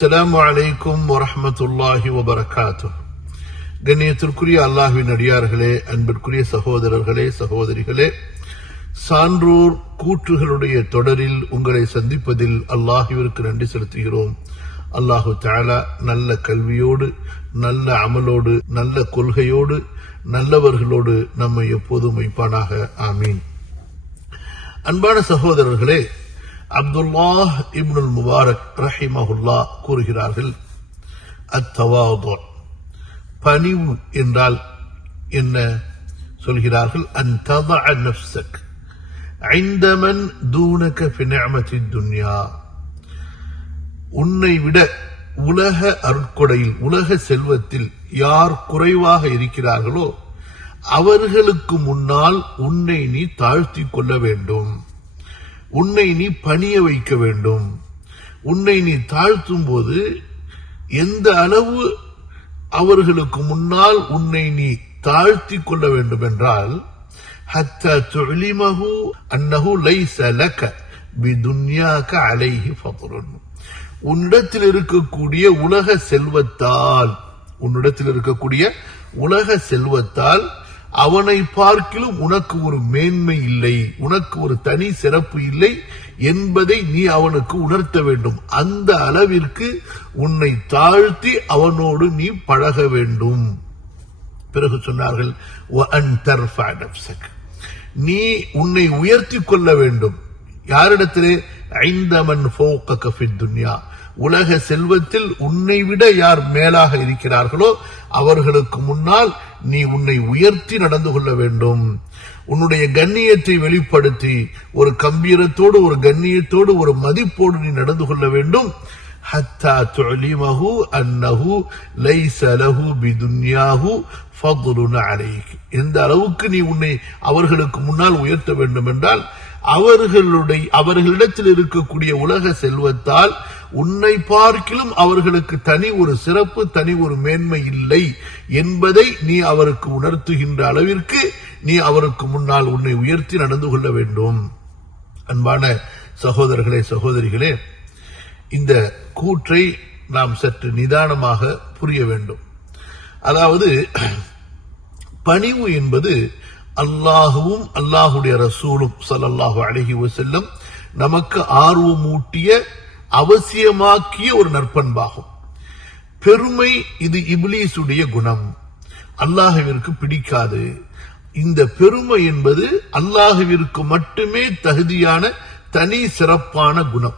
அஸ்ஸலாமு வலைக்கும் வரமத்துல்லாஹி வபரகாத்து கண்ணியத்திற்குரிய அல்லாஹின் அடியார்களே அன்பிற்குரிய சகோதரர்களே சகோதரிகளே சான்றோர் கூற்றுகளுடைய தொடரில் உங்களை சந்திப்பதில் அல்லாஹிவிற்கு நன்றி செலுத்துகிறோம். அல்லாஹு தாலா நல்ல கல்வியோடு நல்ல அமலோடு நல்ல கொள்கையோடு நல்லவர்களோடு நம்மை எப்போதும் வைப்பானாக. ஆமீன். அன்பான சகோதரர்களே அப்துல்லாஹ் இப்னுல் முபாரக் ரஹிமஹுல்லா கூறுகிறார்கள் அத்தவாதோ. பணிவு என்றால் என்ன? சொல்கிறார்கள் அந்ததா நப்சக் ஐந்தமன் தூணக பினமத்தி துன்யா. உன்னை விட உலக அருட்கொடையில் உலக செல்வத்தில் யார் குறைவாக இருக்கிறார்களோ அவர்களுக்கு முன்னால் உன்னை நீ தாழ்த்தி கொள்ள வேண்டும். உன்னை நீ பணிய வைக்க வேண்டும். உன்னை நீ தாழ்த்தும் போது எந்த அளவு அவர்களுக்கு முன்னால் உன்னை நீ தாழ்த்தி கொள்ள வேண்டும் என்றால் ஹத்த தொழிமகு அன்னகு லைச லக பிதுன்யாக்க அலைஹி ஃபதுரன். உன்னிடத்தில் இருக்கக்கூடிய உலக செல்வத்தால் உன்னிடத்தில் இருக்கக்கூடிய உலக செல்வத்தால் அவனை பார்க்கிலும் உனக்கு ஒரு மேன்மை இல்லை உனக்கு ஒரு தனி சிறப்பு இல்லை என்பதை நீ அவனுக்கு உணர்த்த வேண்டும். அந்த அளவிற்கு உன்னை தாழ்த்தி அவனோடு நீ பழக வேண்டும். பிறகு சொன்னார்கள் நீ உன்னை உயர்த்தி கொள்ள வேண்டும். யாரிடத்திலே? ஐந்தமன் துன்யா. உலக செல்வத்தில் உன்னை விட யார் மேலாக இருக்கிறார்களோ அவர்களுக்கு முன்னால் நீ உன்னை உயர்த்தி நடந்து கொள்ள வேண்டும். உன்னுடைய கண்ணியத்தை வெளிப்படுத்தி ஒரு கம்பீரத்தோடு ஒரு கண்ணியத்தோடு ஒரு மதிப்போடு நீ நடந்து கொள்ள வேண்டும். ஹத்தா துலிமஹு அன்னஹு லைச லஹு பிதுன்யாஹு ஃபதுலுன அலைக். எந்த அளவுக்கு நீ உன்னை அவர்களுக்கு முன்னால் உயர்த்த வேண்டும் என்றால் அவர்களுடைய அவர்களிடத்தில் இருக்கக்கூடிய உலக செல்வத்தால் உன்னை பார்க்கிலும் அவர்களுக்கு தனி ஒரு சிறப்பு தனி ஒரு மேன்மை இல்லை என்பதை நீ அவருக்கு உணர்த்துகின்ற அளவிற்கு நீ அவருக்கு முன்னால் உன்னை உயர்த்தி நடந்து கொள்ள வேண்டும். அன்பான சகோதரர்களே சகோதரிகளே இந்த கூற்றை நாம் சற்று நிதானமாக புரிய வேண்டும். அதாவது பணிவு என்பது அல்லாஹுவும் அல்லாஹுடைய ரசூலும் ஸல்லல்லாஹு அழகி செல்லும் நமக்கு ஆர்வமூட்டிய அவசியமாக்கிய ஒரு நற்பண்பாகும். பெருமை இது இப்லீசுடைய குணம். அல்லாஹவிற்கு பிடிக்காது. இந்த பெருமை என்பது அல்லாஹுவிற்கு மட்டுமே தகுதியான தனி சிறப்பான குணம்.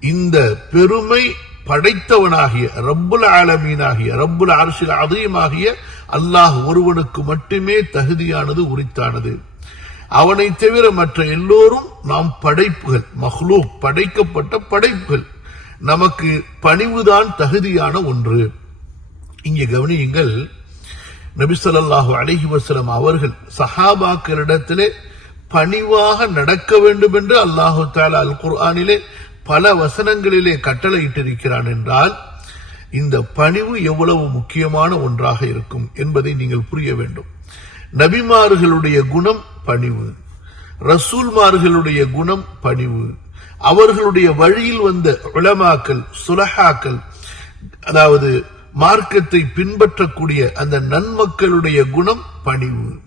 இந்த பெருமை படைத்தவனாகிய ரப்புல் ஆலமீனாகிய ரப்புல் அரசியல் அதிகமாகிய அல்லாஹ் ஒருவனுக்கு மட்டுமே தகுதியானது உரித்தானது. அவனை தவிர மற்ற எல்லோரும் நாம் படைப்புகள் மஹ்லூ படைக்கப்பட்ட படைப்புகள். நமக்கு பணிவுதான் தகுதியான ஒன்று. இங்கே கவனியுங்கள் நபிசல்லாஹு அலஹி வசலம் அவர்கள் சஹாபாக்களிடத்திலே பணிவாக நடக்க வேண்டும் என்று அல்லாஹு தாலா அல் குர்ஆனிலே பல வசனங்களிலே கட்டளையிட்டிருக்கிறான் என்றால் இந்த பணிவு எவ்வளவு முக்கியமான ஒன்றாக இருக்கும் என்பதை நீங்கள் புரிய வேண்டும். நபிமார்களுடைய குணம் பணிவு. ரசூல்மார்களுடைய குணம் பணிவு. அவர்களுடைய வழியில் வந்த உலமாக்கள் சுலஹாக்கள் அதாவது மார்க்கத்தை பின்பற்றக்கூடிய அந்த நன்மக்களுடைய குணம் பணிவு.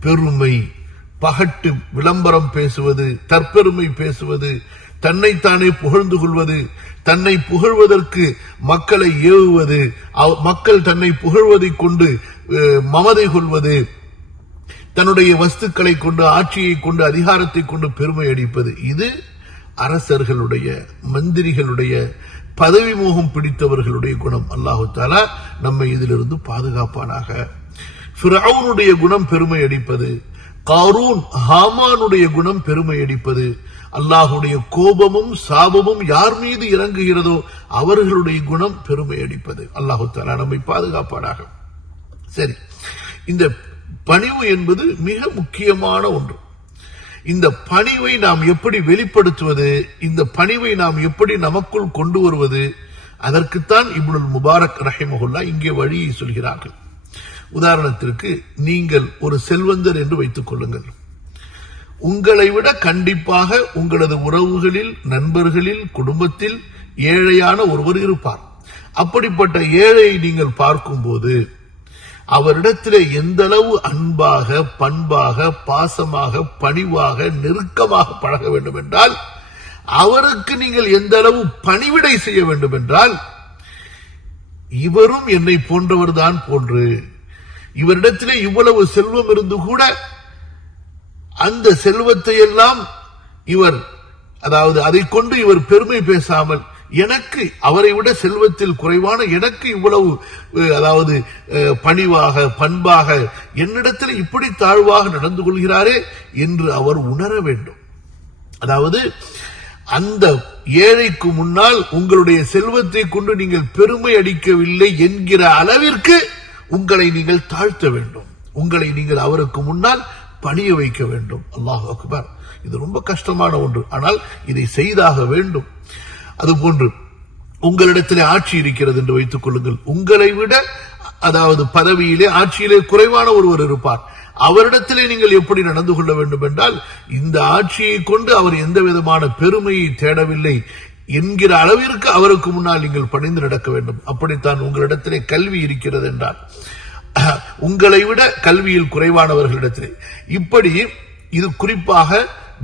பெருமை பகட்டு விளம்பரம் பேசுவது தற்பெருமை பேசுவது தன்னைத்தானே புகழ்ந்து கொள்வது தன்னை புகழ்வதற்கு மக்களை ஏவுவது மக்கள் தன்னை புகழ்வதை கொண்டு மமதை கொள்வது தன்னுடைய வஸ்துக்களை கொண்டு ஆட்சியை கொண்டு அதிகாரத்தை கொண்டு பெருமை அடிப்பது இது அரசர்களுடைய மந்திரிகளுடைய பதவி மோகம் பிடித்தவர்களுடைய குணம். அல்லாஹு தாலா நம்மை இதிலிருந்து பாதுகாப்பானாக. ஃபிரவுனுடைய குணம் பெருமை அடிப்பது காரூன் ஹாமானுடைய குணம் பெருமை அடிப்பது அல்லாஹுடைய கோபமும் சாபமும் யார் மீது இறங்குகிறதோ அவர்களுடைய குணம் பெருமை அடிப்பது. அல்லாஹு தாலா நம்மை பாதுகாப்பானாக. சரி. இந்த பணிவு என்பது மிக முக்கியமான ஒன்று. இந்த பணிவை நாம் எப்படி வெளிப்படுத்துவது இந்த பணிவை நாம் எப்படி நமக்குள் கொண்டு வருவது அதற்குத்தான் இப்னுல் முபாரக் ரஹிமகுல்லா இங்கே வழியை சொல்கிறார்கள். உதாரணத்திற்கு நீங்கள் ஒரு செல்வந்தர் என்று வைத்துக் கொள்ளுங்கள். உங்களை விட கண்டிப்பாக உங்களது உறவுகளில் நண்பர்களில் குடும்பத்தில் ஏழையான ஒருவர் இருப்பார். அப்படிப்பட்ட ஏழையை நீங்கள் பார்க்கும்போது அவரிடத்தில் எந்த அளவு அன்பாக பண்பாக பாசமாக பணிவாக நெருக்கமாக பழக வேண்டும் என்றால் அவருக்கு நீங்கள் எந்த அளவு பணிவிடை செய்ய வேண்டும் என்றால் இவரும் என்னை போன்றவர் தான் போன்று இவரிடத்திலே இவ்வளவு செல்வம் இருந்து கூட அந்த செல்வத்தை எல்லாம் இவர் அதாவது அதை கொண்டு இவர் பெருமை பேசாமல் எனக்கு அவரை விட செல்வத்தில் குறைவான எனக்கு இவ்வளவு அதாவது பணிவாக பண்பாக என்னிடத்தில் இப்படி தாழ்வாக நடந்து கொள்கிறாரே என்று அவர் உணர வேண்டும். அதாவது அந்த ஏழைக்கு முன்னால் உங்களுடைய செல்வத்தை கொண்டு நீங்கள் பெருமை அடிக்கவில்லை என்கிற அளவிற்கு உங்களை நீங்கள் தாழ்த்த வேண்டும். உங்களை நீங்கள் அவருக்கு முன்னால் பணிய வைக்க வேண்டும். அல்லாஹ் அக்பர். இது ரொம்ப கஷ்டமான ஒன்று. ஆனால் இதை செய்தாக வேண்டும். அதுபோன்று உங்களிடத்திலே ஆட்சி இருக்கிறது என்று வைத்துக் கொள்ளுங்கள். உங்களை விட அதாவது பதவியிலே ஆட்சியிலே குறைவான ஒருவர் இருப்பார். அவரிடத்திலே நீங்கள் எப்படி நடந்து கொள்ள வேண்டும் என்றால் இந்த ஆட்சியை கொண்டு அவர் எந்த விதமான பெருமையை தேடவில்லை என்கிற அளவிற்கு அவருக்கு முன்னால் நீங்கள் பணிந்து நடக்க வேண்டும். அப்படித்தான் உங்களிடத்திலே கல்வி இருக்கிறது என்றால் உங்களை விட கல்வியில் குறைவானவர்களிடத்திலே. இப்படி இது குறிப்பாக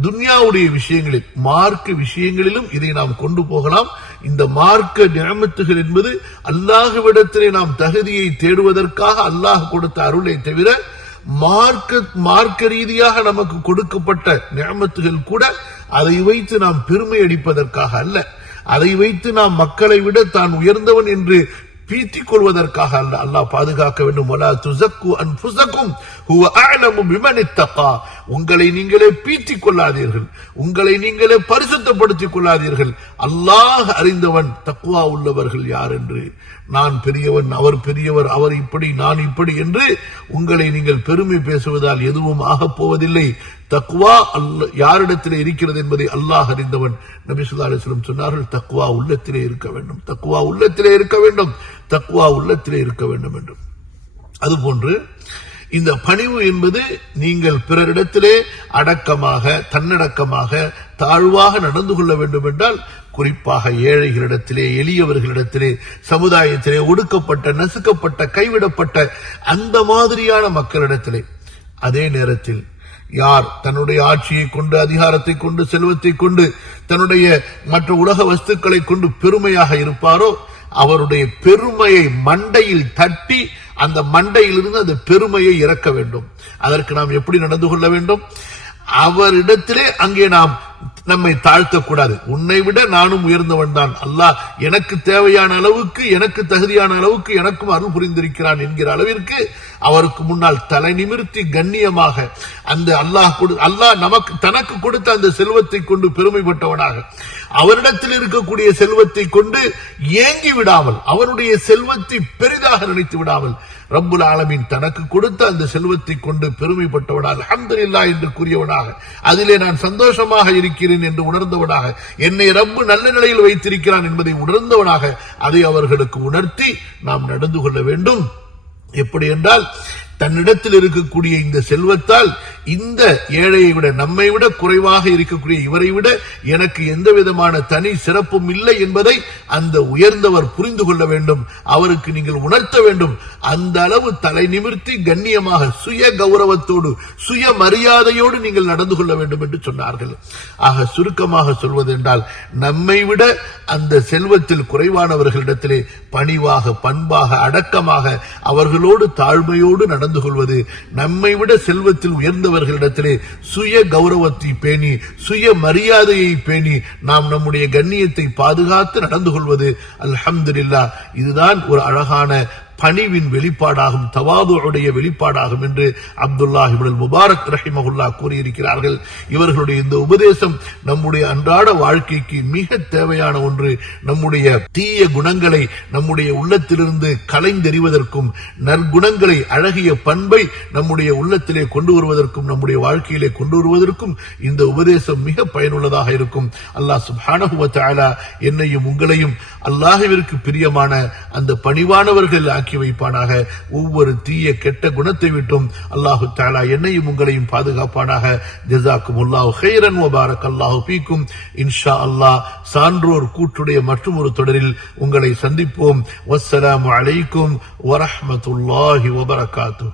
துன்யாவுடைய விஷயங்களில் மார்க்க விஷயங்களிலும் இதை நாம் கொண்டு போகலாம். இந்த மார்க்க நியமத்துகள் என்பது அல்லாஹுவிடத்திலே நாம் தகுதியை தேடுவதற்காக அல்லாஹ் கொடுத்த அருளை தவிர மார்க்க மார்க்க ரீதியாக நமக்கு கொடுக்கப்பட்ட நியமத்துகள் கூட அதை வைத்து நாம் பெருமை அடிப்பதற்காக அல்ல. அதை வைத்து நாம் மக்களை விட தான் உயர்ந்தவன் என்று பீத்திக் கொள்வதற்காக அல்ல. அல்லாஹ் பாதுகாக்க வேண்டும். வலா துசக்கு அன்ஃபுஸக்கும். ஹுவ அஅலமு பிமன் உங்களை நீங்களே பீத்திக் கொள்ளாதீர்கள் உங்களை நீங்களே பரிசுத்தப்படுத்திக் கொள்ளாதீர்கள். அல்லாஹ் அறிந்தவன் தக்குவா உள்ளவர்கள் யார் என்று. நான் பெரியவன் அவர் பெரியவர் அவர் இப்படி நான் இப்படி என்று உங்களை நீங்கள் பெருமை பேசுவதால் எதுவும் ஆகப் போவதில்லை. தக்குவா அல்ல யாரிடத்திலே இருக்கிறது என்பதை அல்லாஹ் அறிந்தவன் நபி ஸல்லல்லாஹு சொன்னார்கள் தக்குவா உள்ளத்திலே இருக்க வேண்டும். தக்குவா உள்ளத்திலே இருக்க வேண்டும். தக்குவா உள்ளத்திலே இருக்க வேண்டும் என்று. அதுபோன்று இந்த பணிவு என்பது நீங்கள் பிறரிடத்திலே அடக்கமாக தன்னடக்கமாக தாழ்வாக நடந்து கொள்ள வேண்டும் என்றால் குறிப்பாக ஏழைகளிடத்திலே எளியவர்களிடத்திலே சமுதாயத்திலே ஒடுக்கப்பட்ட நசுக்கப்பட்ட கைவிடப்பட்ட அந்த மாதிரியான மக்களிடத்திலே அதே நேரத்தில் யார் தன்னுடைய ஆட்சியை கொண்டு அதிகாரத்தை கொண்டு செல்வத்தை கொண்டு தன்னுடைய மற்ற உலக வஸ்துக்களை கொண்டு பெருமையாக இருப்பாரோ அவருடைய பெருமையை மண்டையில் தட்டி அந்த மண்டையிலிருந்து அந்த பெருமையை இறக்க வேண்டும். அதற்கு நாம் எப்படி நடந்து கொள்ள வேண்டும்? அவரிடத்திலே அங்கே நாம் நம்மை தாழ்த்தக்கூடாது. உன்னை விட நானும் உயர்ந்தவன் தான். அல்லாஹ் எனக்கு தேவையான அளவுக்கு எனக்கு தகுதியான அளவுக்கு எனக்கும் அருள் புரிந்திருக்கிறான் என்கிற அளவிற்கு அவருக்கு முன்னால் தலை நிமிர்த்தி கண்ணியமாக அந்த அல்லாஹ் கொடு அல்லாஹ் நமக்கு தனக்கு கொடுத்த அந்த செல்வத்தை கொண்டு பெருமைப்பட்டவனாக. அவரிடத்தில் இருக்கக்கூடிய செல்வத்தை கொண்டு ஏங்கி விடாமல் அவருடைய செல்வத்தை பெரிதாக நினைத்து விடாமல் ரப்புல் ஆலமின் தனக்கு கொடுத்த அந்த செல்வத்தை கொண்டு பெருமைப்பட்டவனாக அல்ஹம்துலில்லாஹ் என்று கூறியவனாக அதிலே நான் சந்தோஷமாக இருக்கிறேன் என்று உணர்ந்தவனாக என்னை ரப்பு நல்ல நிலையில் வைத்திருக்கிறான் என்பதை உணர்ந்தவனாக அதை அவர்களுக்கு உணர்த்தி நாம் நடந்து கொள்ள வேண்டும். எப்படி என்றால் தன்னிடத்தில் இருக்கக்கூடிய இந்த செல்வத்தால் இந்த ஏழையை விட நம்மை விட குறைவாக இருக்கக்கூடிய இவரை விட எனக்கு எந்த விதமான தனி சிறப்பும் இல்லை என்பதை அந்த உயர்ந்தவர் புரிந்து கொள்ள வேண்டும். அவருக்கு நீங்கள் உணர்த்த வேண்டும். அந்த அளவு தலை நிமிர்த்தி கண்ணியமாக சுய கௌரவத்தோடு சுய மரியாதையோடு நீங்கள் நடந்து கொள்ள வேண்டும் என்று சொன்னார்கள். ஆக சுருக்கமாக சொல்வதென்றால் நம்மை விட அந்த செல்வத்தில் குறைவானவர்களிடத்திலே பணிவாக பண்பாக அடக்கமாக அவர்களோடு தாழ்மையோடு நடந்து கொள்வது நம்மை விட செல்வத்தில் உயர்ந்தவர்களிடத்திலே சுய கௌரவத்தை பேணி சுய மரியாதையை பேணி நாம் நம்முடைய கண்ணியத்தை பாதுகாத்து நடந்து கொள்வது அல்ஹம்துல்லா இதுதான் ஒரு அழகான பணிவின் வெளிப்பாடாகும் தவாதுடைய வெளிப்பாடாகும் என்று அப்துல்லாஹ் இப்னுல் முபாரக் ரஹிமகுல்லா கூறியிருக்கிறார்கள். இவர்களுடைய இந்த உபதேசம் நம்முடைய அன்றாட வாழ்க்கைக்கு மிக தேவையான ஒன்று. நம்முடைய தீய குணங்களை நம்முடைய உள்ளத்திலிருந்து கலைந்தெறிவதற்கும் நற்குணங்களை அழகிய பண்பை நம்முடைய உள்ளத்திலே கொண்டு வருவதற்கும் நம்முடைய வாழ்க்கையிலே கொண்டு வருவதற்கும் இந்த உபதேசம் மிக பயனுள்ளதாக இருக்கும். அல்லாஹ் சுப்ஹானஹு என்னையும் உங்களையும் அல்லாஹிற்கு பிரியமான அந்த பணிவானவர்கள் ஆக்கி ஆக்கி வைப்பானாக ஒவ்வொரு தீய கெட்ட குணத்தை விட்டும் அல்லாஹு தாலா என்னையும் உங்களையும் பாதுகாப்பானாக. ஜசாக்கும் அல்லாஹு ஹைரன் வபாரக் அல்லாஹு பீக்கும் இன்ஷா அல்லாஹ் சான்றோர் கூட்டுடைய மற்றும் ஒரு தொடரில் உங்களை சந்திப்போம். வசலாம் அலைக்கும் வரஹமத்துல்லாஹி வபரகாத்து